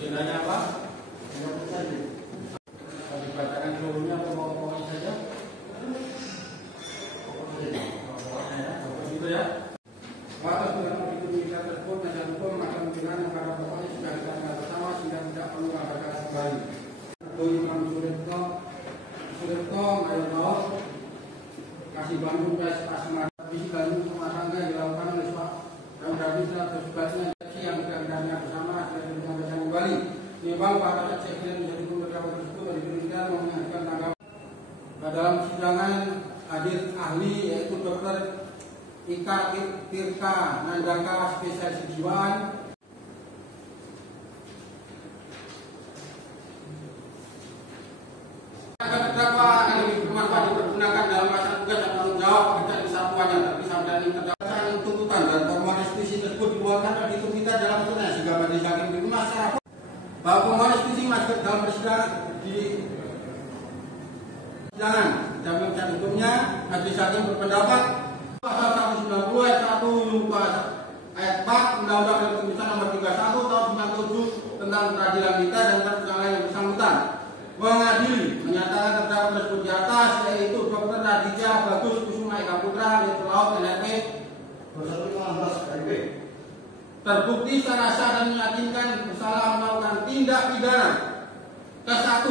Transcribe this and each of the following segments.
Agendanya apa? Dibacakan seluruhnya atau pokoknya saja? Begitu ya. Atas dengan begitu bisa tersebut penasihat hukum akan memberikan yang pada pokoknya sudah dikatakan bersama sehingga tidak perlu mengatakan kembali. Imam Suretno Mayor Kasih Bandung Pes Asmat Visi Bandung rumah tangga yang dilakukan oleh Pak dan dari setelah sebaliknya yang tidak bersama sudah dikatakan kembali. Memang para cek yang menjadi beberapa tersebut diberikan mengajukan tanggapan. Dalam persidangan hadir ahli yaitu Dr. Ika Tirta Nandaka spesialis kejiwaan. Terdakwa yang bermanfaat dipergunakan dalam masa tugas dan tanggung jawab pekerjaan kesatuannya tapi sampai ini terdakwa tuntutan dan formal restitusi tersebut dikeluarkan dan dituntut dalam tunai sehingga majelis hakim di rumah secara bahwa formal restitusi masuk dalam persidangan di persidangan dan penasihat hukumnya majelis hakim berpendapat pasal 190 ayat 1 Yungka ayat 4 Undang-Undang Republik Nomor 31 tahun 97 tentang peradilan militer dan persidangan yang bersangkutan mengadili menyatakan terdakwa tersebut di atas yaitu Dr. Raditya Bagus Kusuma Eka Putra Direktur Laut NRP terbukti secara sah dan meyakinkan bersalah melakukan tindak pidana ke-1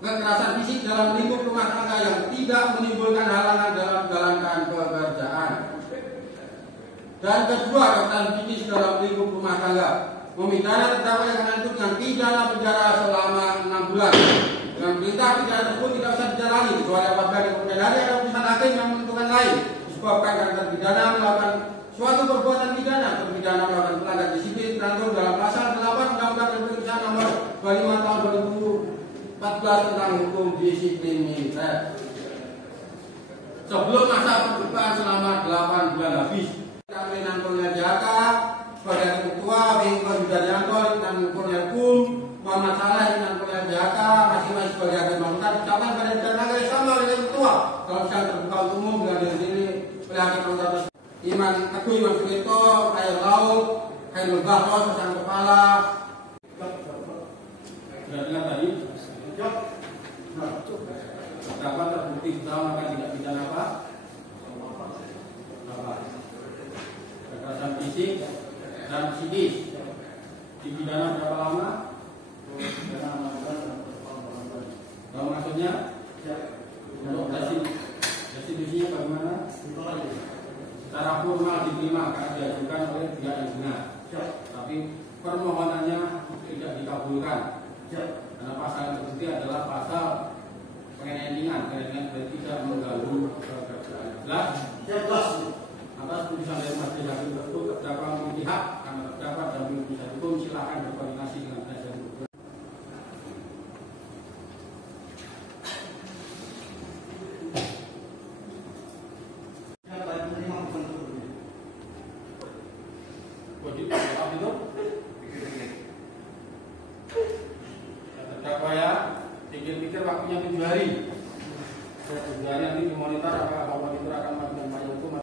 kekerasan fisik dalam lingkup rumah tangga yang tidak menimbulkan halangan dalam menjalankan pekerjaan dan kedua kekerasan fisik dalam lingkup rumah tangga memidana terdakwa yang menentukan dengan pidana penjara selama 6 bulan. Dengan perintah pidana tersebut tidak usah dijalani kecuali apabila di kemudian hari ada putusan hakim yang menentukan lain disebabkan karena terpidana melakukan suatu perbuatan pidana, terpidana melakukan pelanggaran disiplin terangkum dalam pasal 8 Undang-Undang Republik Indonesia Nomor 25 Tahun 2014 tentang hukum disiplin militer. Sebelum masa percobaan selama 8 bulan habis, kami nantinya Jaka sebagai ketua Bingkong Yudaryanto dan Kolonel Kum Muhammad Saleh dan Kolonel BHK masing-masing sebagai hakim anggota ucapan pada negara sama dengan ketua dalam sidang terbuka umum dengan diri oleh hakim anggota Iman Teguh Iman Sureto Mayor Laut Khairul Bahros Sang Kepala. Sudah dengar tadi? Terdakwa terbukti bersalah maka tidak pidana apa? Kekerasan fisik dan psikis dipidana berapa lama? Kalau maksudnya untuk restitusinya bagaimana? Secara formal diterima karena diajukan oleh pihak yang benar, tapi permohonannya tidak dikabulkan karena pasal yang terbukti adalah pasal penganiayaan ringan berarti tidak mengganggu pekerjaan. Jelas. Atas putusan dari majelis hakim tersebut terdakwa memiliki hak karena terdakwa dan penasihat hukum silakan berkoordinasi dengan penasihat hukum. Terdakwa ya pikir-pikir waktunya 7 hari. 7 hari nanti dimonitor apakah monitor akan melakukan upaya hukum.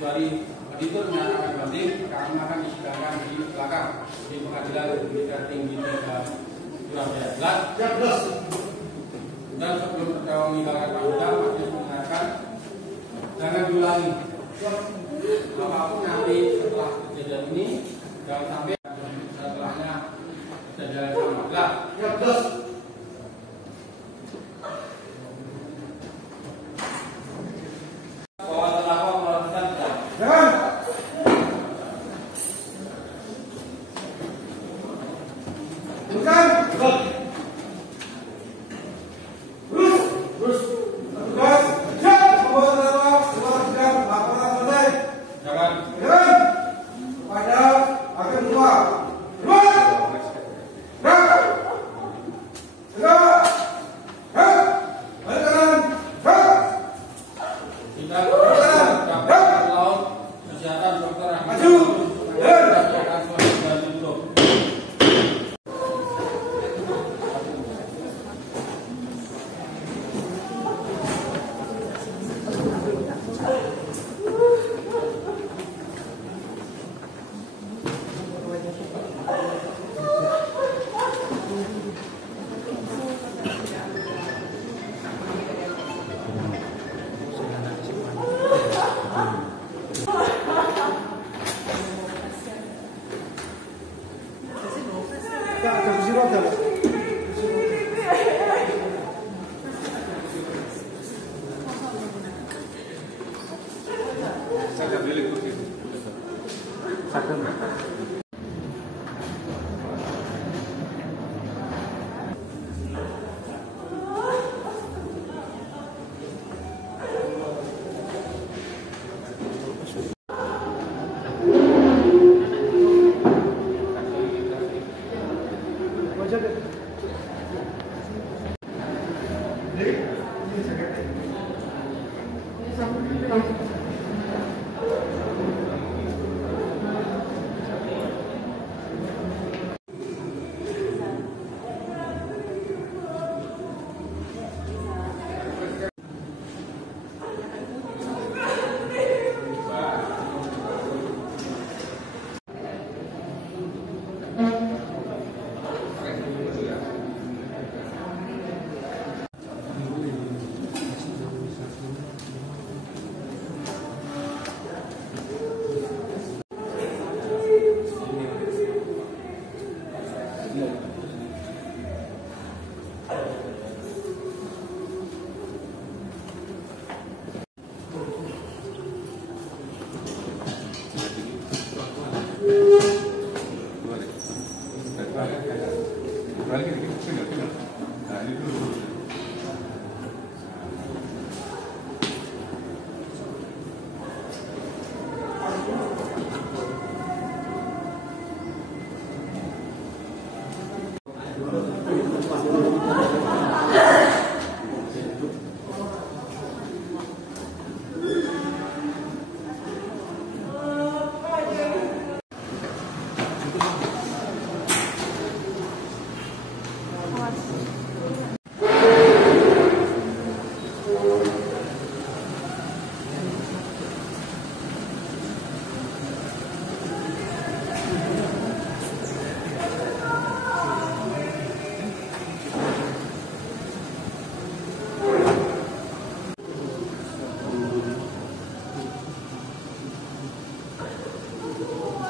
Dari itu menyatakan banding, kami akan disidangkan di belakang di Pengadilan Militer Tinggi 3 Surabaya. Jelas. Dan sebelum terdakwa meninggalkan panggilan, majelis mengingatkan jangan diulangi. Apapun nanti setelah kejadian ini, jangan sampai setelahnya kejadian sama. Jelas. Terus.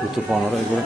Tutup orang gue.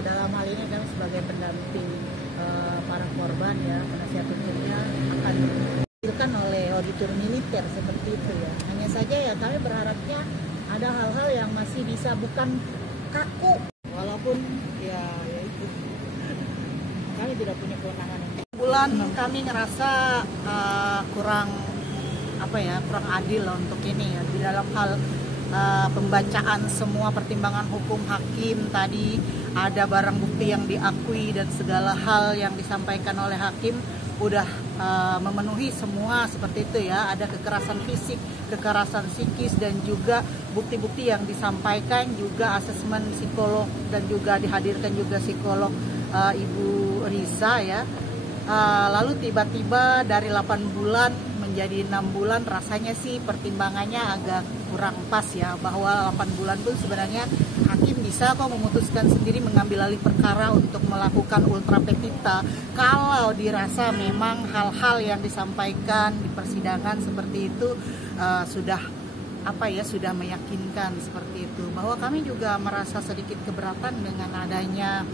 Dalam hal ini kan sebagai pendamping para korban ya, penasihat hukumnya akan dihadirkan oleh auditor militer seperti itu ya. Hanya saja ya kami berharapnya ada hal-hal yang masih bisa bukan kaku, walaupun ya itu kami tidak punya kewenangan. Bulan kami ngerasa kurang adil lah untuk ini ya, di dalam hal pembacaan semua pertimbangan hukum hakim tadi, ada barang bukti yang diakui dan segala hal yang disampaikan oleh hakim udah memenuhi semua seperti itu ya. Ada kekerasan fisik, kekerasan psikis, dan juga bukti-bukti yang disampaikan, juga asesmen psikolog, dan juga dihadirkan juga psikolog Ibu Risa ya. Lalu tiba-tiba dari 8 bulan menjadi 6 bulan, rasanya sih pertimbangannya agak kurang pas ya, bahwa 8 bulan pun sebenarnya hakim bisa kok memutuskan sendiri mengambil alih perkara untuk melakukan ultra petita kalau dirasa memang hal-hal yang disampaikan di persidangan seperti itu sudah meyakinkan seperti itu. Bahwa kami juga merasa sedikit keberatan dengan adanya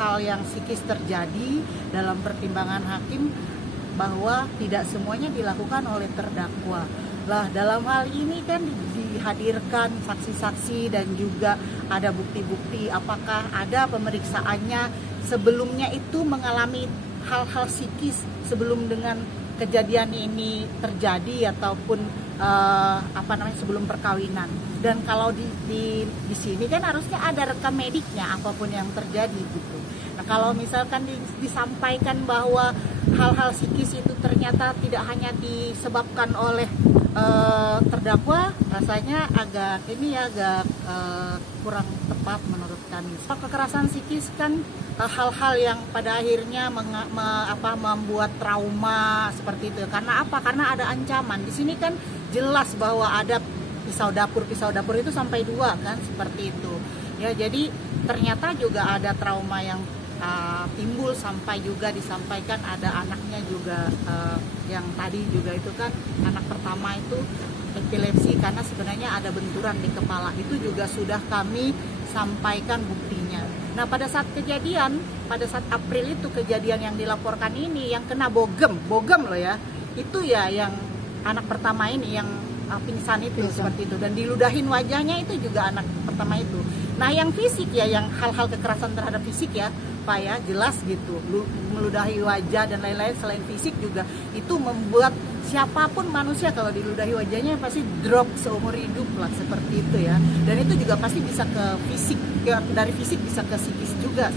hal yang psikis terjadi dalam pertimbangan hakim, bahwa tidak semuanya dilakukan oleh terdakwa. Lah dalam hal ini kan dihadirkan saksi-saksi dan juga ada bukti-bukti apakah ada pemeriksaannya sebelumnya itu mengalami hal-hal psikis sebelum dengan kejadian ini terjadi ataupun sebelum perkawinan. Dan kalau di sini kan harusnya ada rekam mediknya apapun yang terjadi gitu. Nah kalau misalkan disampaikan bahwa hal-hal psikis itu ternyata tidak hanya disebabkan oleh terdakwa, rasanya agak kurang tepat menurut kami. Kekerasan psikis kan hal-hal yang pada akhirnya membuat trauma seperti itu. Karena apa? Karena ada ancaman. Di sini kan jelas bahwa ada pisau dapur itu sampai 2 kan, seperti itu. Ya, jadi ternyata juga ada trauma yang timbul sampai juga disampaikan ada anaknya juga yang tadi juga itu kan anak pertama itu epilepsi karena sebenarnya ada benturan di kepala. Itu juga sudah kami sampaikan buktinya. Nah pada saat April itu kejadian yang dilaporkan ini yang kena bogem loh ya, itu ya yang anak pertama ini yang pingsan itu seperti itu dan diludahin wajahnya itu juga anak pertama itu. Nah yang fisik ya, yang hal-hal kekerasan terhadap fisik ya Pak ya, jelas gitu, meludahi wajah dan lain-lain selain fisik juga itu membuat siapapun manusia kalau diludahi wajahnya pasti drop seumur hidup lah seperti itu ya. Dan itu juga pasti bisa ke fisik, dari fisik bisa ke psikis juga.